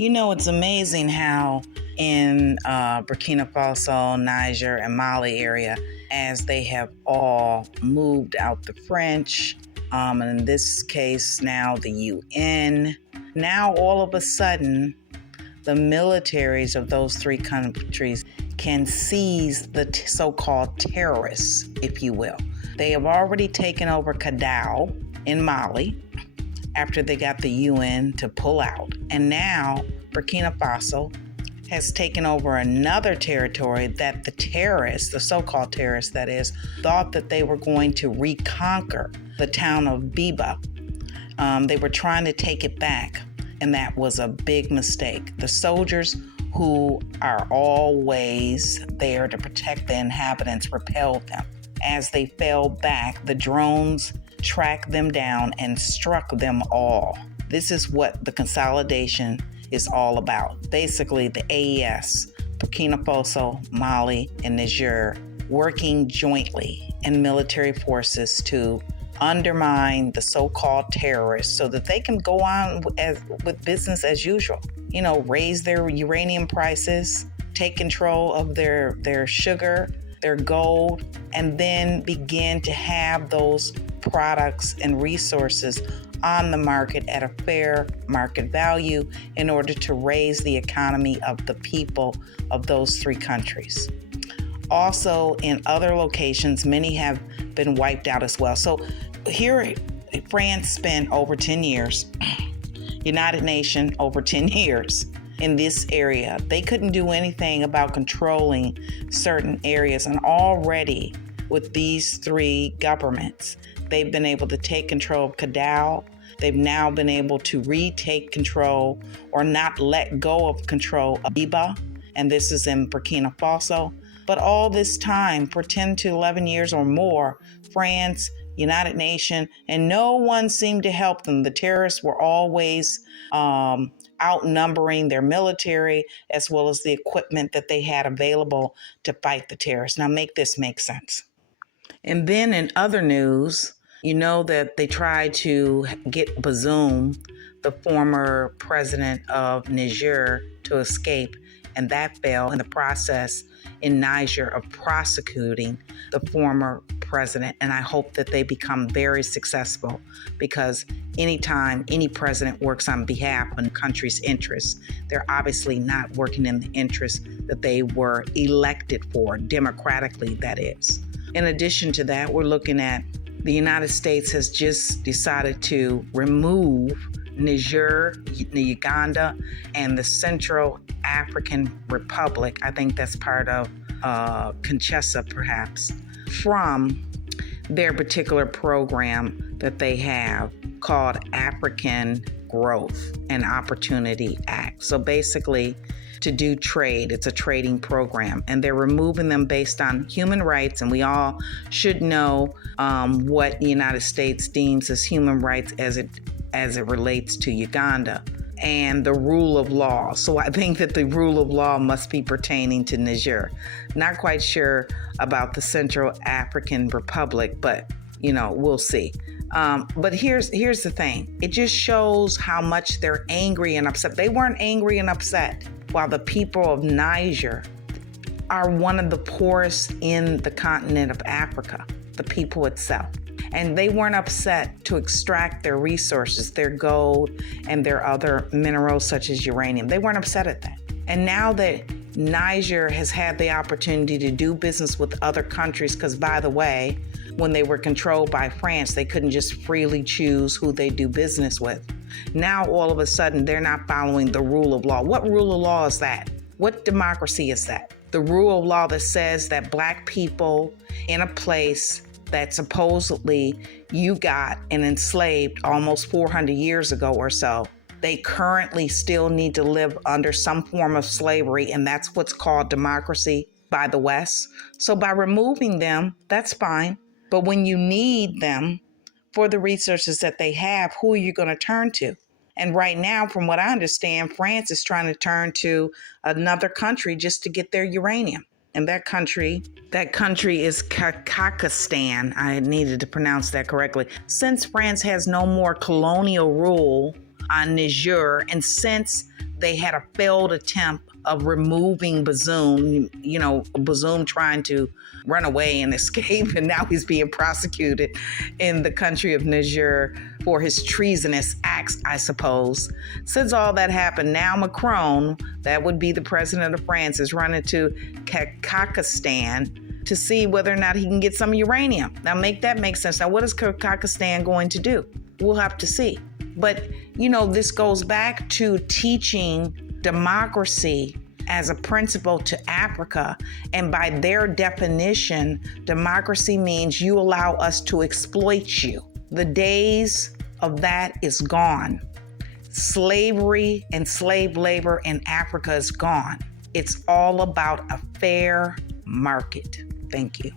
It's amazing how in Burkina Faso, Niger, and Mali area, as they have all moved out the French, and in this case now the UN, now all of a sudden the militaries of those three countries can seize the so-called terrorists, if you will. They have already taken over Kidal in Mali after they got the UN to pull out. And now Burkina Faso has taken over another territory that the terrorists, the so-called terrorists that is, thought that they were going to reconquer, the town of Biba. They were trying to take it back, and that was a big mistake. The soldiers who are always there to protect the inhabitants repelled them. As they fell back, the drones tracked them down and struck them all. This is what the consolidation is all about. Basically, the AES, Burkina Faso, Mali, and Niger working jointly in military forces to undermine the so-called terrorists so that they can go on with business as usual. Raise their uranium prices, take control of their sugar, their gold, and then begin to have those products and resources on the market at a fair market value in order to raise the economy of the people of those three countries. Also, in other locations, many have been wiped out as well. So here, France spent over 10 years, United Nations over 10 years in this area. They couldn't do anything about controlling certain areas. And already with these three governments, they've been able to take control of Kidal. They've now been able to retake control or not let go of control of Biba. And this is in Burkina Faso. But all this time, for 10 to 11 years or more, France, United Nations, and no one seemed to help them. The terrorists were always outnumbering their military as well as the equipment that they had available to fight the terrorists. Now make this make sense. And then in other news, that they tried to get Bazoum, the former president of Niger, to escape, and that fell in the process in Niger of prosecuting the former president. And I hope that they become very successful, because anytime any president works on behalf of a country's interests, they're obviously not working in the interests that they were elected for, democratically, that is. In addition to that, we're looking at the United States has just decided to remove Niger, Uganda, and the Central African Republic, I think that's part of Kinshasa perhaps, from their particular program that they have called African Growth and Opportunity Act. So basically, to do trade, it's a trading program, and they're removing them based on human rights, and we all should know what the United States deems as human rights as it relates to Uganda, and the rule of law. So I think that the rule of law must be pertaining to Niger. Not quite sure about the Central African Republic, but we'll see. But here's the thing. It just shows how much they're angry and upset. They weren't angry and upset while the people of Niger are one of the poorest in the continent of Africa, the people itself. And they weren't upset to extract their resources, their gold and their other minerals such as uranium. They weren't upset at that. And now that Niger has had the opportunity to do business with other countries, because by the way, when they were controlled by France, they couldn't just freely choose who they do business with. Now, all of a sudden, they're not following the rule of law. What rule of law is that? What democracy is that? The rule of law that says that Black people in a place that supposedly you got and enslaved almost 400 years ago or so, they currently still need to live under some form of slavery, and that's what's called democracy by the West. So by removing them, that's fine. But when you need them for the resources that they have, who are you going to turn to? And right now, from what I understand, France is trying to turn to another country just to get their uranium. And that country is Kazakhstan. I needed to pronounce that correctly. Since France has no more colonial rule on Niger, and since they had a failed attempt of removing Bazoum, Bazoum trying to run away and escape, and now he's being prosecuted in the country of Niger for his treasonous acts, I suppose. Since all that happened, now Macron, that would be the president of France, is running to Kazakhstan to see whether or not he can get some uranium. Now make that make sense. Now what is Kazakhstan going to do? We'll have to see. But, this goes back to teaching democracy as a principle to Africa. And by their definition, democracy means you allow us to exploit you. The days of that is gone. Slavery and slave labor in Africa is gone. It's all about a fair market. Thank you.